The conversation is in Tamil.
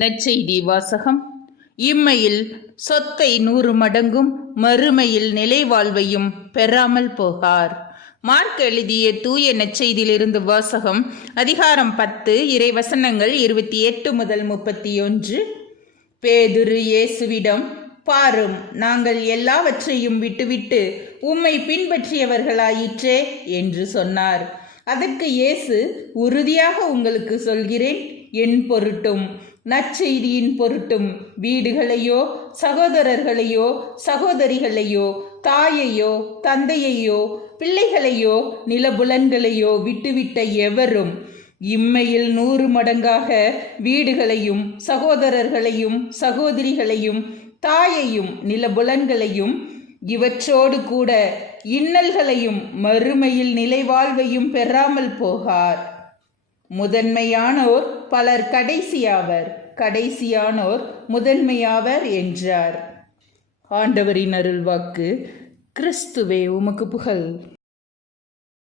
நற்செய்தி வாசகம். இம்மையில் சொத்தை 100 மடங்கும் மறுமையில் நிலை வாழ்வையும் பெறாமல் போகார். மார்க் எழுதிய தூய நற்செய்தியிலிருந்து வாசகம். அதிகாரம் 10, இறைவசனங்கள் 28 முதல் 31. பேதுரு இயேசுவிடம், பாரும், நாங்கள் எல்லாவற்றையும் விட்டுவிட்டு உம்மை பின்பற்றியவர்களாயிற்றே என்று சொன்னார். அதற்கு இயேசு, உறுதியாக உங்களுக்கு சொல்கிறேன், என் பொருட்டும் நற்செய்தியின் பொருட்டும் வீடுகளையோ சகோதரர்களையோ சகோதரிகளையோ தாயையோ தந்தையையோ பிள்ளைகளையோ நிலபுலன்களையோ விட்டுவிட்ட எவரும் இம்மையில் 100 மடங்காக வீடுகளையும் சகோதரர்களையும் சகோதரிகளையும் தாயையும் நிலபுலன்களையும் இவற்றோடு கூட இன்னல்களையும் மறுமையில் நிலைவாழ்வையும் பெறாமல் போகார். முதன்மையானோர் பலர் கடைசியாவர், கடைசியானோர் முதன்மையாவர் என்றார். ஆண்டவரின் அருள்வாக்கு. கிறிஸ்துவே உமக்கு புகழ்.